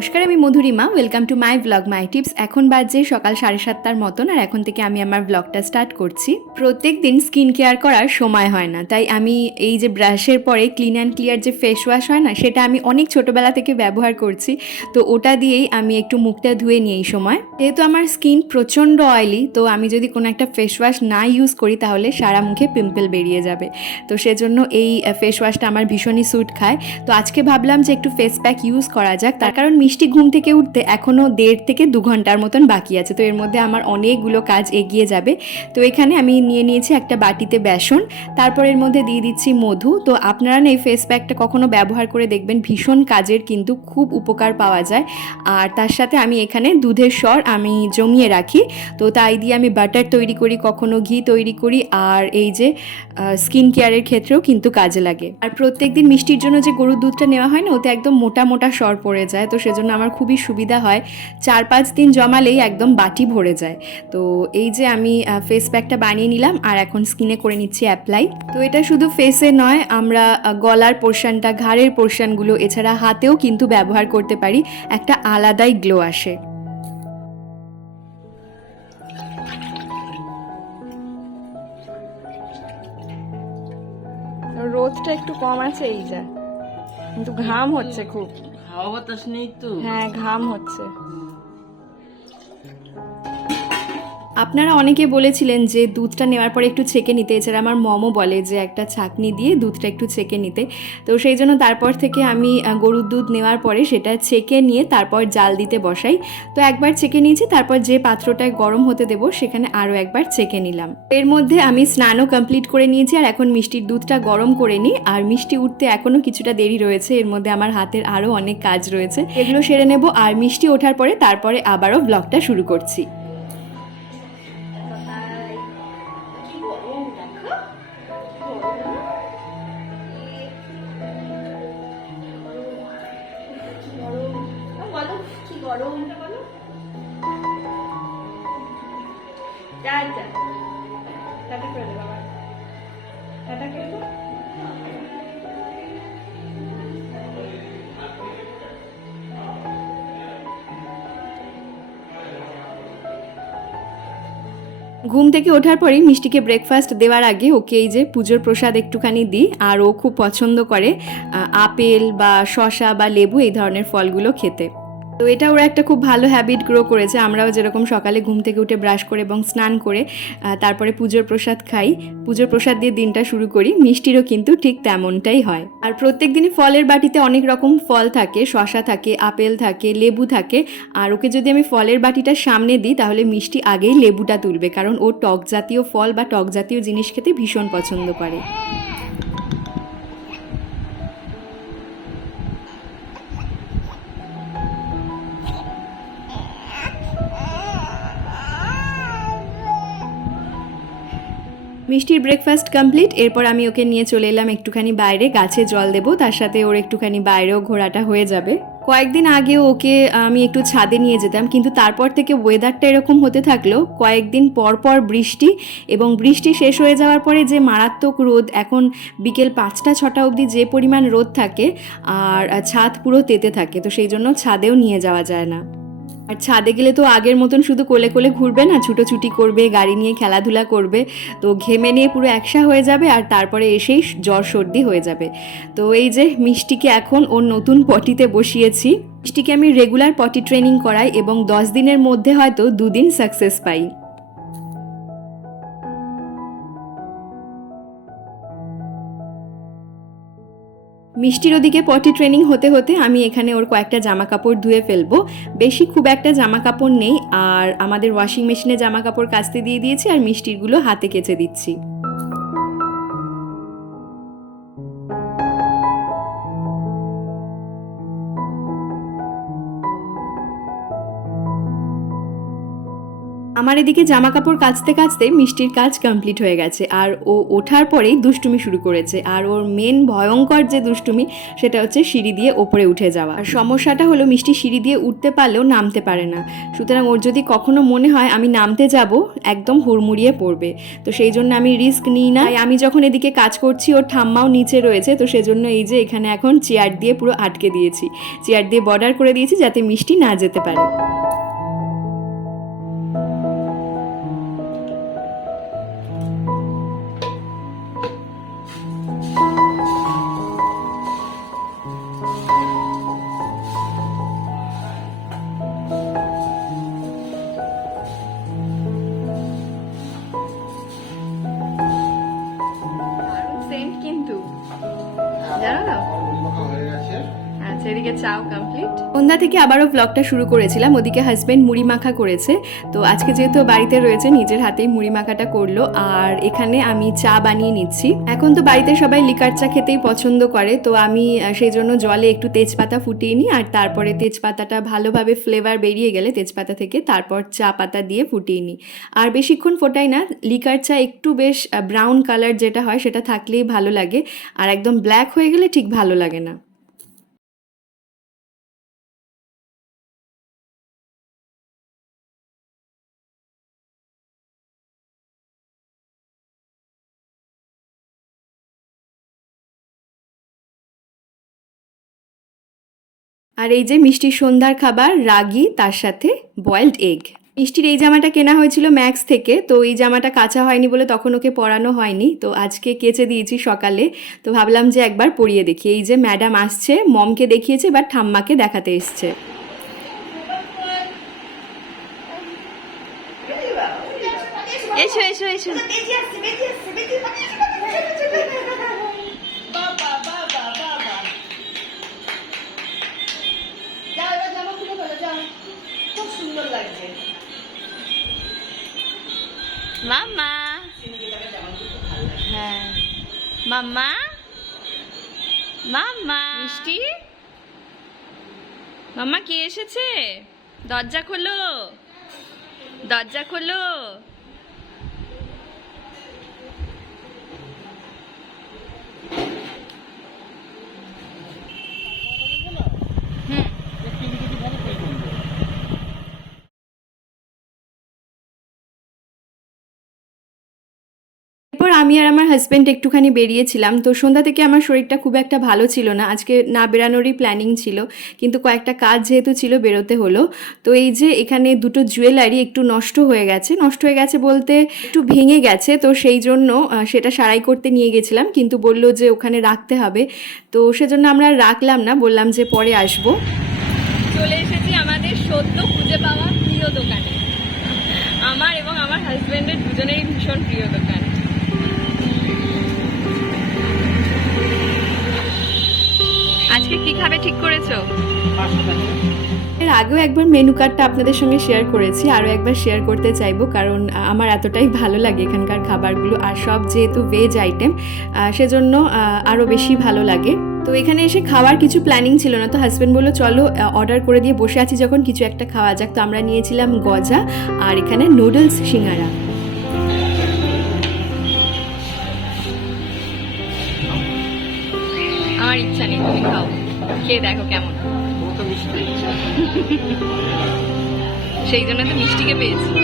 নমস্কার, আমি Madhurima. Welcome to my blog my tips এখন বাজে সকাল সাড়ে সাতটার মতন, আর এখন থেকে আমি আমার ব্লগটা স্টার্ট করছি। প্রত্যেক দিন স্কিন কেয়ার করার সময় হয় না, তাই আমি এই যে ব্রাশের পরে ক্লিন অ্যান্ড ক্লিয়ার যে ফেস ওয়াশ হয় না, সেটা আমি অনেক ছোটোবেলা থেকে ব্যবহার করছি। তো ওটা দিয়েই আমি একটু মুখটা ধুয়ে নিই এই সময়। যেহেতু আমার স্কিন প্রচণ্ড অয়েলি তো আমি যদি কোনো একটা ফেস ওয়াশ না ইউজ করি, তাহলে সারা মুখে পিম্পল বেরিয়ে যাবে। তো সেজন্য এই ফেস ওয়াশটা আমার ভীষণই স্যুট খায়। তো আজকে ভাবলাম যে একটু ফেস প্যাক ইউজ করা যাক। তার কারণ মিষ্টি ঘুম থেকে উঠতে এখনও দেড় থেকে দু ঘণ্টার মতন বাকি আছে। তো এর মধ্যে আমার অনেকগুলো কাজ এগিয়ে যাবে। তো এখানে আমি নিয়ে নিয়েছি একটা বাটিতে বেসন, তারপর এর মধ্যে দিয়ে দিচ্ছি মধু। তো আপনারা না এই ফেস প্যাকটা কখনো ব্যবহার করে দেখবেন, ভীষণ কাজের কিন্তু খুব উপকার পাওয়া যায়। আর তার সাথে আমি এখানে দুধের স্বর আমি জমিয়ে রাখি। তো তাই দিয়ে আমি বাটার তৈরি করি, কখনো ঘি তৈরি করি। আর এই যে স্কিন কেয়ারের ক্ষেত্রেও কিন্তু কাজে লাগে। আর প্রত্যেক দিন মিষ্টির জন্য যে গরুর দুধটা নেওয়া হয় না, ওতে একদম মোটা মোটা স্বর পড়ে যায়। তো সেজন্য আমার খুবই সুবিধা হয়। চার পাঁচ দিন জমালেই একদম বাটি ভরে যায়। তো এই যে আমি ফেস প্যাকটা বানিয়ে নিলাম আর এখন স্কিনে করে নিচ্ছি অ্যাপ্লাই তো এটা শুধু ফেসে নয়, আমরা গলার পোর্শনটা ঘাড়ের পোর্শনগুলো এছাড়া হাতেও কিন্তু ব্যবহার করতে পারি। একটা আলাদাই গ্লো আসে। রোদটা একটু কম আছে, এই যা। কিন্তু ঘাম হচ্ছে খুব। হাওয়া বাতাস নেই তো? হ্যাঁ ঘাম হচ্ছে। আপনারা অনেকে বলেছিলেন যে দুধটা নেওয়ার পরে একটু ছেঁকে নিতে, এছাড়া আমার মমও বলে যে একটা ছাকনি দিয়ে দুধটা একটু ছেঁকে নিতে। তো সেই জন্য তারপর থেকে আমি গরুর দুধ নেওয়ার পরে সেটা ছেঁকে নিয়ে তারপর জাল দিতে বসাই। তো একবার ছেঁকে নিয়েছি, তারপর যে পাত্রটায় গরম হতে দেবো সেখানে আরও একবার ছেঁকে নিলাম। এর মধ্যে আমি স্নানও কমপ্লিট করে নিয়েছি, আর এখন মিষ্টির দুধটা গরম করে নিই, আর মিষ্টি উঠতে এখনও কিছুটা দেরি রয়েছে, এর মধ্যে আমার হাতের আরও অনেক কাজ রয়েছে। এগুলো সেরে নেব, আর মিষ্টি ওঠার পরে তারপরে আবারও ব্লগটা শুরু করছি। ঘুম থেকে ওঠার পরেই মিষ্টিকে ব্রেকফাস্ট দেওয়ার আগে ওকে এই যে পুজোর প্রসাদ একটুখানি দিই, আর ও খুব পছন্দ করে আপেল বা শশা বা লেবু এই ধরনের ফলগুলো খেতে। তো এটা ওরা একটা খুব ভালো হ্যাবিট গ্রো করেছে। আমরাও যেরকম সকালে ঘুম থেকে উঠে ব্রাশ করে এবং স্নান করে তারপরে পুজোর প্রসাদ খাই। পুজোর প্রসাদ দিয়ে দিনটা শুরু করি। মিষ্টিরও কিন্তু ঠিক তেমনটাই হয়। আর প্রত্যেক দিনই ফলের বাটিতে অনেক রকম ফল থাকে। শশা থাকে, আপেল থাকে, লেবু থাকে। আর ওকে যদি আমি ফলের বাটিটা সামনে দিই, তাহলে মিষ্টি আগেই লেবুটা তুলবে। কারণ ও টক জাতীয় ফল বা টক জাতীয় জিনিস খেতে ভীষণ পছন্দ করে। মিষ্টির ব্রেকফাস্ট কমপ্লিট এরপর আমি ওকে নিয়ে চলে এলাম একটুখানি বাইরে, গাছে জল দেবো, তার সাথে ওর একটুখানি বাইরেও ঘোরাটা হয়ে যাবে। কয়েকদিন আগে ওকে আমি একটু ছাদে নিয়ে যেতাম, কিন্তু তারপর থেকে ওয়েদারটা এরকম হতে থাকল, কয়েকদিন পর পর বৃষ্টি, এবং বৃষ্টি শেষ হয়ে যাওয়ার পরে যে মারাত্মক রোদ, এখন বিকেল পাঁচটা, ছটা অবধি যে পরিমাণ রোদ থাকে, আর ছাদ পুরো তেতে থাকে, তো সেই জন্য ছাদেও নিয়ে যাওয়া যায় না। আর ছাদে গেলে তো আগের মতন শুধু কোলে কোলে ঘুরবে না, ছুটোছুটি করবে, গাড়ি নিয়ে খেলাধুলা করবে। তো ঘেমে নিয়ে পুরো একসা হয়ে যাবে আর তারপরে এসেই জ্বর সর্দি হয়ে যাবে। তো এই যে মিষ্টিকে এখন ওর নতুন পটিতে বসিয়েছি। মিষ্টিকে আমি রেগুলার পটি ট্রেনিং করাই এবং দশ দিনের মধ্যে হয়তো দুদিন সাকসেস পাই। মিষ্টির ওদিকে পটি ট্রেনিং হতে হতে আমি এখানে ওর কয়েকটা জামা কাপড় ধুয়ে ফেলব। বেশি খুব একটা জামা কাপড় নেই, আর আমাদের ওয়াশিং মেশিনে জামা কাপড় কাচতে দিয়ে দিয়েছি আর মিষ্টিরগুলো হাতে কেচে দিচ্ছি। আমার এদিকে জামা কাপড় কাচতে কাচতে মিষ্টির কাজ কমপ্লিট হয়ে গেছে। আর ও ওঠার পরেই দুষ্টুমি শুরু করেছে। আর ওর মেন ভয়ঙ্কর যে দুষ্টুমি, সেটা হচ্ছে সিঁড়ি দিয়ে ওপরে উঠে যাওয়া। আর সমস্যাটা হলো মিষ্টি সিঁড়ি দিয়ে উঠতে পারলেও নামতে পারে না। সুতরাং ওর যদি কখনো মনে হয় আমি নামতে যাব, একদম হুড়মুড়িয়ে পড়বে। তো সেই জন্য আমি রিস্ক নিই না। আমি যখন এদিকে কাজ করছি, ওর ঠাম্মাও নিচে রয়েছে। তো সেজন্য এই যে এখানে এখন চেয়ার দিয়ে পুরো আটকে দিয়েছি। চেয়ার দিয়ে বর্ডার করে দিয়েছি যাতে মিষ্টি না যেতে পারে। সন্ধ্যা থেকে আবারও ব্লগটা শুরু করেছিলাম, ওদিকে হাজব্যান্ড মুড়ি মাখা করেছে। তো আজকে যেহেতু বাড়িতে রয়েছে, নিজের হাতেই মুড়ি মাখাটা করল। আর এখানে আমি চা বানিয়ে নিচ্ছি। এখন তো বাড়িতে সবাই লিকার চা খেতেই পছন্দ করে, তো আমি সেই জন্য জলে একটু তেজপাতা ফুটিয়ে নিই। আর তারপরে তেজপাতাটা ভালোভাবে ফ্লেভার বেরিয়ে গেলে তেজপাতা থেকে তারপর চা পাতা দিয়ে ফুটিয়ে নিই। আর বেশিক্ষণ ফোটাই না লিকার চা একটু বেশ ব্রাউন কালার যেটা হয় সেটা থাকলেই ভালো লাগে। আর একদম ব্ল্যাক হয়ে গেলে ঠিক ভালো লাগে না। আর এই যে মিষ্টির সন্ধ্যার খাবার রাগি তার সাথে বয়েলড এগ মিষ্টির এই জামাটা কেনা হয়েছিল ম্যাক্স থেকে তো এই জামাটা কাঁচা হয়নি বলে তখন ওকে পরানো হয়নি। তো আজকে কেচে দিয়েছি সকালে তো ভাবলাম যে একবার পরিয়ে দেখি। এই যে ম্যাডাম আসছে মমকে দেখিয়েছে এবার ঠাম্মাকে দেখাতে এসছে। এসো এসো এসো। মাম্মা হ্যাঁ। মাম্মা মাম্মা মিষ্টি? মাম্মা কে এসেছে? দরজা খোলো। দরজা খোলো হুম এরপর আমি আর আমার হাজব্যান্ড একটুখানি বেরিয়েছিলাম, তো সন্ধ্যা থেকে আমার শরীরটা খুব একটা ভালো ছিল না। আজকে না বেরানোরই প্ল্যানিং ছিল, কিন্তু কয়েকটা কাজ যেহেতু ছিল বেরোতে হলো। তো এই যে এখানে দুটো জুয়েলারি একটু নষ্ট হয়ে গেছে, নষ্ট হয়ে গেছে বলতে একটু ভেঙে গেছে, তো সেই জন্য সেটা সারাই করতে নিয়ে গেছিলাম, কিন্তু বলল যে ওখানে রাখতে হবে। তো সেজন্য আমরা রাখলাম না, বললাম যে পরে আসব। চলে এসেছি আমাদের সদ্য খুঁজে পাওয়া প্রিয় দোকানে। আমার এবং আমার হাজব্যান্ডের দুজনেরই ভীষণ প্রিয় দোকান। কি খাবে ঠিক করেছ? এর আগেও একবার মেনু কার্ডটা আপনাদের সঙ্গে শেয়ার করেছি আরও একবার শেয়ার করতে চাইব কারণ আমার এতটাই ভালো লাগে এখানকার খাবারগুলো আর সব যেহেতু ভেজ আইটেম সেজন্য আরও বেশি ভালো লাগে। তো এখানে এসে খাওয়ার কিছু প্ল্যানিং ছিল না তো হাজব্যান্ড বলল চলো অর্ডার করে দিয়ে বসে আছি যখন কিছু একটা খাওয়া যাক। তো আমরা নিয়েছিলাম গজা আর এখানে নুডলস সিঙ্গারা। আমার ইচ্ছা নেই তুমি খাও। খেয়ে দেখো কেমন। সেই জন্য তো মিষ্টিকে পেয়েছি।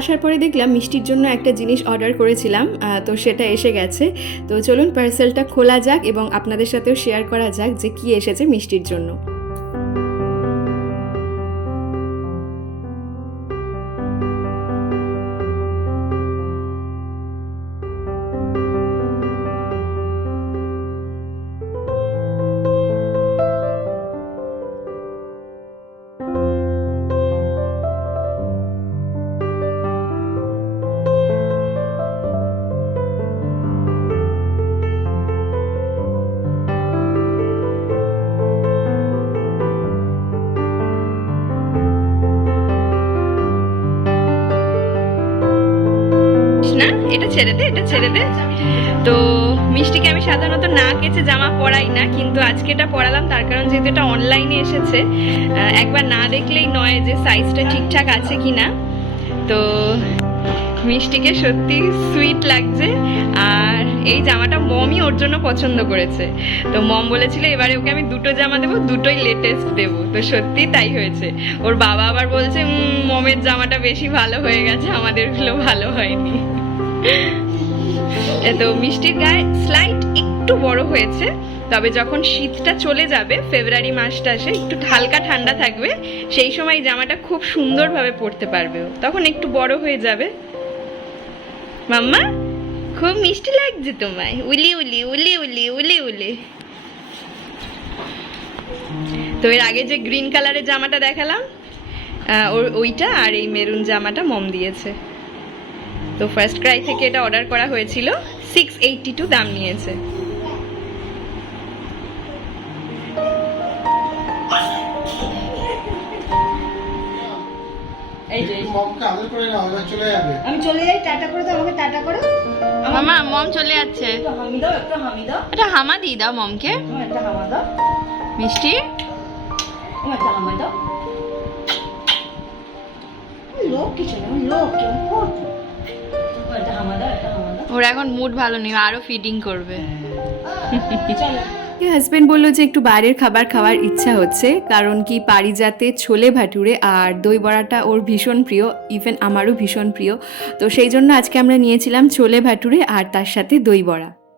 আসার পরে দেখলাম মিষ্টির জন্য একটা জিনিস অর্ডার করেছিলাম তো সেটা এসে গেছে। তো চলুন পার্সেলটা খোলা যাক এবং আপনাদের সাথেও শেয়ার করা যাক যে কি এসেছে মিষ্টির জন্য। এটা ছেড়ে দে, এটা ছেড়ে দে। তো মিষ্টিকে আমি সাধারণত না কেচে জামা পরাই না, কিন্তু আজকে এটা পরালাম, তার কারণ যেহেতু এটা অনলাইনে এসেছে একবার না দেখলেই নয় যে সাইজটা ঠিকঠাক আছে কি না তো মিষ্টিকে সত্যি সুইট লাগছে, আর এই জামাটা মমই ওর জন্য পছন্দ করেছে। তো মম বলেছিল, এবারে ওকে আমি দুটো জামা দেবো, দুটোই লেটেস্ট দেবো। তো সত্যি তাই হয়েছে। ওর বাবা আবার বলছে মমের জামাটা বেশি ভালো হয়ে গেছে, আমাদেরগুলো ভালো হয়নি। তো মিষ্টির গায়ে স্লাইট একটু বড় হয়েছে, তবে যখন শীতটা চলে যাবে ফেব্রুয়ারি মাসটা আসে, একটু হালকা ঠান্ডা থাকবে, সেই সময় জামাটা খুব সুন্দরভাবে পরতে পারবে। তখন একটু বড় হয়ে যাবে। মাম্মা, খুব মিষ্টি লাগছে তোমায়। উলি উলি উলি উলি উলি উলি। তো এর আগে যে গ্রিন কালারের জামাটা দেখালাম ওইটা আর এই মেরুন জামাটা মম দিয়েছে। তো ফার্স্ট ক্রাই থেকে এটা অর্ডার করা হয়েছিল। সিক্স এইটটি টু দাম নিয়েছে। এই যে মমকে আদর করে নাও এবার চলে যাবে। আমি চলে যাই টাটা করে দাও আমাকে টাটা করো। মামা মম চলে যাচ্ছে। একটু হামি দাও একটু হামি দাও। এটা হামা দিয়ে দাও মমকে। মিষ্টি? লোক কিছু লোক ওর এখন মুড ভালো নেই ও আরও ফিডিং করবে। চলো হাজবেন্ড বলল যে একটু বাইরের খাবার খাওয়ার ইচ্ছা হচ্ছে, কারণ কি পারিজাতে ছোলে ভাটুরে আর দই বড়াটা ওর ভীষণ প্রিয় ইভেন আমারও ভীষণ প্রিয়। তো সেই জন্য আজকে আমরা নিয়েছিলাম ছোলে ভাটুরে আর তার সাথে দই বড়া।